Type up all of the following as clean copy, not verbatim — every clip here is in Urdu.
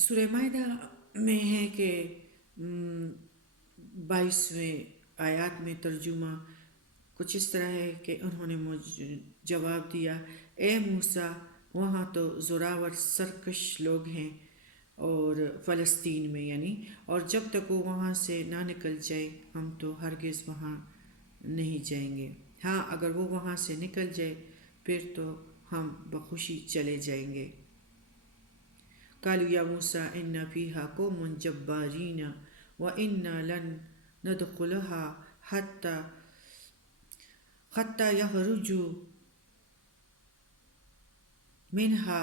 سورہ مائدہ میں ہے کہ 22ویں آیات میں ترجمہ کچھ اس طرح ہے کہ انہوں نے مجھے جواب دیا، اے موسیٰ، وہاں تو زوراور سرکش لوگ ہیں، اور فلسطین میں یعنی، اور جب تک وہ وہاں سے نہ نکل جائے ہم تو ہرگز وہاں نہیں جائیں گے۔ ہاں اگر وہ وہاں سے نکل جائے پھر تو ہم بخوشی چلے جائیں گے۔ قالوا یا موسیٰ ان فیہا قوم جبارین وإنا لن ندخلها حتی یخرجوا منها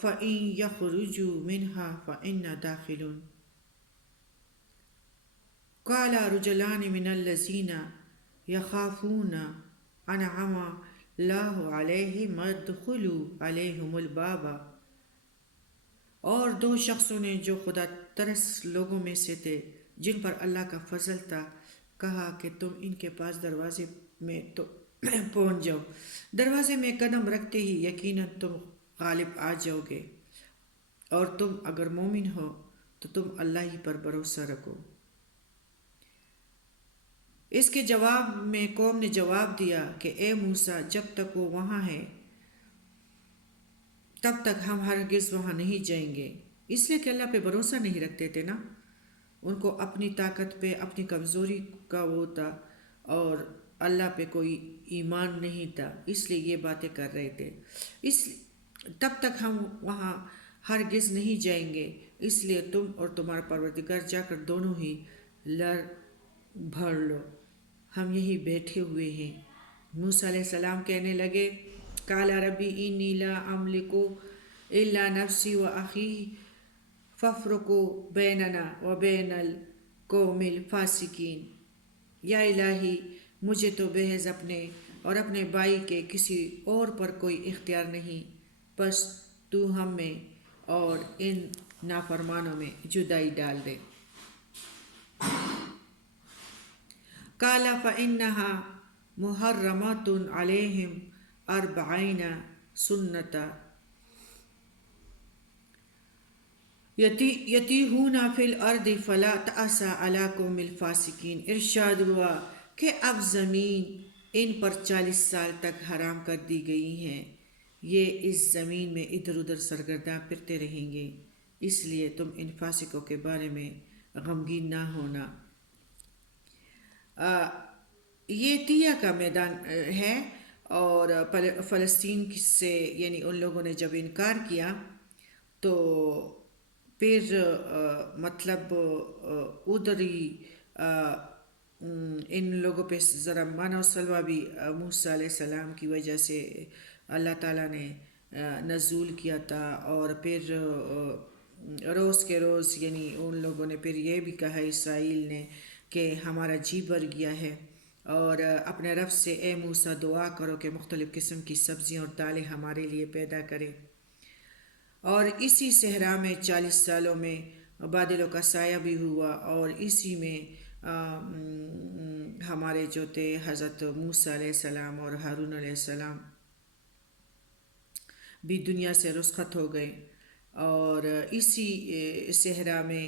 فإن يخرجوا منها فإنا داخلون۔ قال رجلان من الذين يخافون أنعم الله عليهم ادخلوا عليهم الباب، اور دو شخصوں نے جو خدا ترس لوگوں میں سے تھے جن پر اللہ کا فضل تھا، کہا کہ تم ان کے پاس دروازے میں تو پہنچ جاؤ، دروازے میں قدم رکھتے ہی یقیناً تم غالب آ جاؤ گے، اور تم اگر مومن ہو تو تم اللہ ہی پر بھروسہ رکھو۔ اس کے جواب میں قوم نے جواب دیا کہ اے موسیٰ، جب تک وہ وہاں ہے تب تک ہم ہرگز وہاں نہیں جائیں گے، اس لیے کہ اللہ پہ بھروسہ نہیں رکھتے تھے نا، ان کو اپنی طاقت پہ، اپنی کمزوری کا وہ تھا، اور اللہ پہ کوئی ایمان نہیں تھا، اس لیے یہ باتیں کر رہے تھے۔ تب تک ہم وہاں ہرگز نہیں جائیں گے، اس لیے تم اور تمہارا پروردگار جا کر دونوں ہی لڑ بھڑ لو، ہم یہی بیٹھے ہوئے ہیں۔ موسیٰ علیہ السلام کہنے لگے، قال ربی انی لا املک الا نفسی و اخی فافرق بیننا و بین القوم الفاسقین۔ یا الہی، مجھے تو محض اپنے اور اپنے بھائی کے کسی اور پر کوئی اختیار نہیں، بس تو ہم میں اور ان نافرمانوں میں جدائی ڈال دے۔ قال فإنها محرمۃ علیہم 40 سنۃ یتیہون فی الارض فلا تأس علی القوم الفاسقین۔ ارشاد ہوا کہ اب زمین ان پر 40 سال تک حرام کر دی گئی ہیں، یہ اس زمین میں ادھر ادھر سرگرداں پھرتے رہیں گے، اس لیے تم ان فاسقوں کے بارے میں غمگین نہ ہونا۔ یہ تیہ کا میدان ہے، اور فلسطین سے یعنی ان لوگوں نے جب انکار کیا تو پھر مطلب ادھر ہی ان لوگوں پہ ذرا منع و سلوہ بھی موسیٰ علیہ السلام کی وجہ سے اللہ تعالیٰ نے نزول کیا تھا، اور پھر روز کے روز یعنی ان لوگوں نے پھر یہ بھی کہا اسرائیل نے کہ ہمارا جی بھر گیا ہے، اور اپنے رب سے اے موسیٰ دعا کرو کہ مختلف قسم کی سبزیاں اور دالیں ہمارے لیے پیدا کرے۔ اور اسی صحرا میں 40 سالوں میں بادلوں کا سایہ بھی ہوا، اور اسی میں ہمارے جو تھے حضرت موسیٰ علیہ السلام اور ہارون علیہ السلام بھی دنیا سے رخصت ہو گئے، اور اسی صحرا میں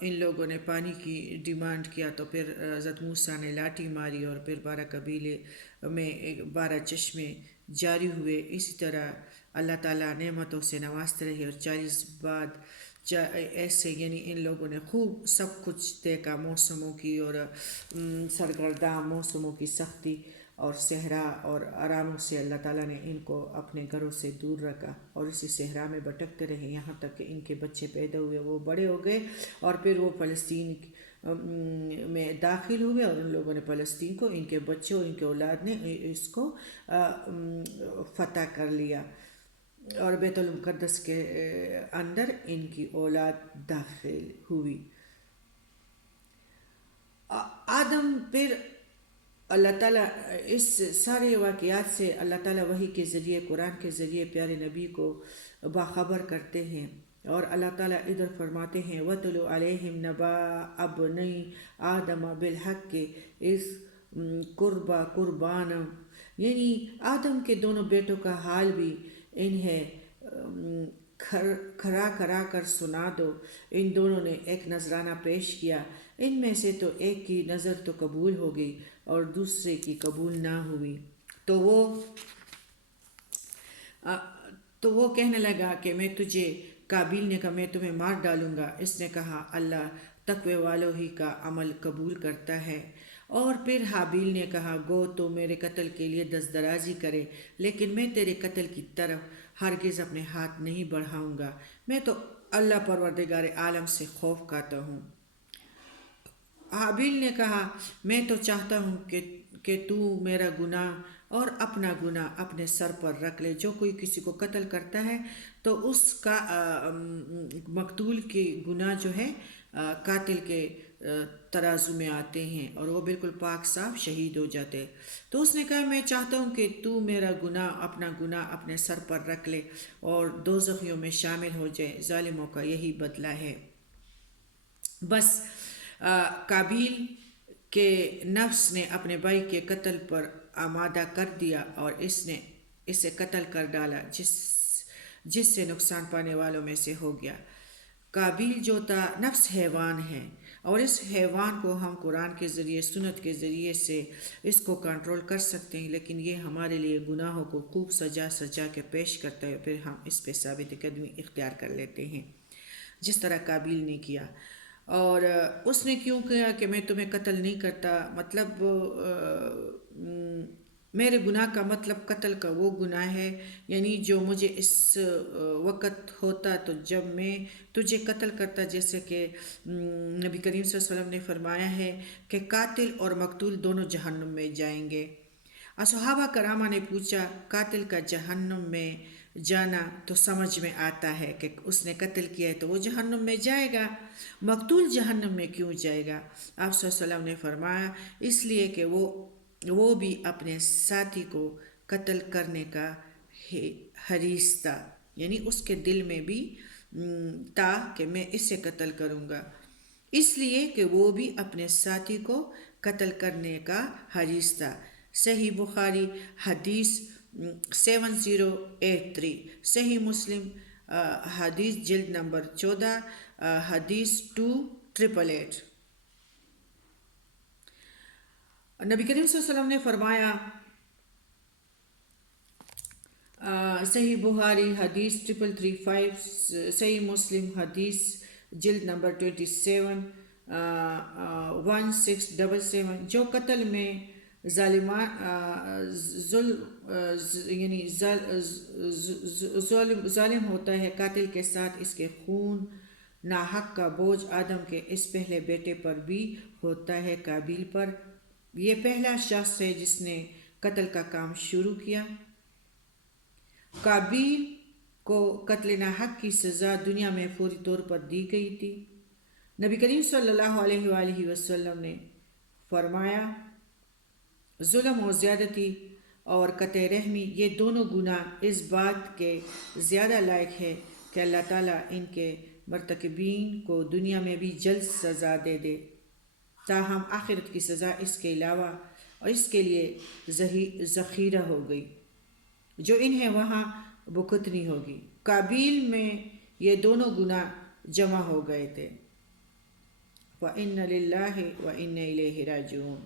ان لوگوں نے پانی کی ڈیمانڈ کیا تو پھر حضرت موسیٰ نے لاٹھی ماری، اور پھر 12 قبیلے میں 12 چشمے جاری ہوئے۔ اسی طرح اللہ تعالیٰ نعمتوں سے نوازتے رہے، اور 40 بعد ایسے یعنی ان لوگوں نے خوب سب کچھ دیکھا، موسموں کی اور سرگرداں موسموں کی سختی اور صحرا اور آراموں سے اللہ تعالیٰ نے ان کو اپنے گھروں سے دور رکھا، اور اسی صحرا میں بھٹکتے رہے یہاں تک کہ ان کے بچے پیدا ہوئے، وہ بڑے ہو گئے، اور پھر وہ فلسطین میں داخل ہوئے، اور ان لوگوں نے فلسطین کو، ان کے بچوں، ان کے اولاد نے اس کو فتح کر لیا، اور بیت المقدس کے اندر ان کی اولاد داخل ہوئی۔ آدم پھر اللہ تعالیٰ اس سارے واقعات سے اللہ تعالیٰ وحی کے ذریعے، قرآن کے ذریعے پیارے نبی کو باخبر کرتے ہیں، اور اللہ تعالیٰ ادھر فرماتے ہیں وَاتْلُ عَلَيْهِمْ نَبَأَ ابْنَيْ آدَمَ بِالْحَقِّ إِذْ قُرْبَا قُرْبَانًا، یعنی آدم کے دونوں بیٹوں کا حال بھی انہیں کھڑا کرا کر سنا دو۔ ان دونوں نے ایک نذرانہ پیش کیا، ان میں سے تو ایک کی نظر تو قبول ہو گئی اور دوسرے کی قبول نہ ہوئی۔ تو وہ کہنے لگا کہ میں تجھے، قابیل نے کہا میں تمہیں مار ڈالوں گا۔ اس نے کہا اللہ تقوی والوں ہی کا عمل قبول کرتا ہے۔ اور پھر حابیل نے کہا گو تو میرے قتل کے لیے دست درازی کرے، لیکن میں تیرے قتل کی طرف ہرگز اپنے ہاتھ نہیں بڑھاؤں گا، میں تو اللہ پروردگار عالم سے خوف کھاتا ہوں۔ حابیل نے کہا میں تو چاہتا ہوں کہ تو میرا گناہ اور اپنا گناہ اپنے سر پر رکھ لے۔ جو کوئی کسی کو قتل کرتا ہے تو اس کا مقتول کے گناہ جو ہے قاتل کے ترازو میں آتے ہیں اور وہ بالکل پاک صاف شہید ہو جاتے۔ تو اس نے کہا میں چاہتا ہوں کہ تو میرا اپنا گناہ اپنے سر پر رکھ لے اور دوزخیوں میں شامل ہو جائے، ظالموں کا یہی بدلہ ہے۔ بس قابیل کے نفس نے اپنے بھائی کے قتل پر آمادہ کر دیا اور اس نے اسے قتل کر ڈالا، جس سے نقصان پانے والوں میں سے ہو گیا۔ قابیل جو تھا نفس حیوان ہے، اور اس حیوان کو ہم قرآن کے ذریعے، سنت کے ذریعے سے اس کو کنٹرول کر سکتے ہیں، لیکن یہ ہمارے لیے گناہوں کو خوب سجا کے پیش کرتا ہے، پھر ہم اس پہ ثابت قدمی اختیار کر لیتے ہیں جس طرح قابیل نے کیا۔ اور اس نے کیوں کہا کہ میں تمہیں قتل نہیں کرتا، مطلب میرے گناہ کا مطلب قتل کا وہ گناہ ہے، یعنی جو مجھے اس وقت ہوتا تو جب میں تجھے قتل کرتا، جیسے کہ نبی کریم صلی اللہ علیہ وسلم نے فرمایا ہے کہ قاتل اور مقتول دونوں جہنم میں جائیں گے۔ صحابہ کرامہ نے پوچھا قاتل کا جہنم میں جانا تو سمجھ میں آتا ہے کہ اس نے قتل کیا ہے تو وہ جہنم میں جائے گا، مقتول جہنم میں کیوں جائے گا؟ آپ صلی اللہ علیہ وسلم نے فرمایا اس لیے کہ وہ بھی اپنے ساتھی کو قتل کرنے کا حریص تھا، یعنی اس کے دل میں بھی تھا کہ میں اسے قتل کروں گا، اس لیے کہ وہ بھی اپنے ساتھی کو قتل کرنے کا حریص تھا۔ صحیح بخاری حدیث 7083، صحیح مسلم حدیث جلد نمبر 14 حدیث 2888۔ نبی کریم صلی اللہ علیہ وسلم نے فرمایا، صحیح بخاری حدیث 3335، صحیح مسلم حدیث جلد نمبر 27 1677، جو قتل میں ظالم ہوتا ہے، قاتل کے ساتھ اس کے خون ناحق کا بوجھ آدم کے اس پہلے بیٹے پر بھی ہوتا ہے، قابیل پر۔ یہ پہلا شخص ہے جس نے قتل کا کام شروع کیا۔ قابیل کو قتل ناحق کی سزا دنیا میں فوری طور پر دی گئی تھی۔ نبی کریم صلی اللہ علیہ وآلہ وسلم نے فرمایا ظلم و زیادتی اور قطع رحمی یہ دونوں گناہ اس بات کے زیادہ لائق ہے کہ اللہ تعالیٰ ان کے مرتکبین کو دنیا میں بھی جلد سزا دے دے، تاہم آخرت کی سزا اس کے علاوہ اور اس کے لیے ذخیرہ ہو گئی جو انہیں وہاں بھگتنی ہوگی۔ قابیل میں یہ دونوں گناہ جمع ہو گئے تھے۔ وَإِنَّ لِلَّهِ وَإِنَّ إِلَيْهِ رَاجِعُونَ۔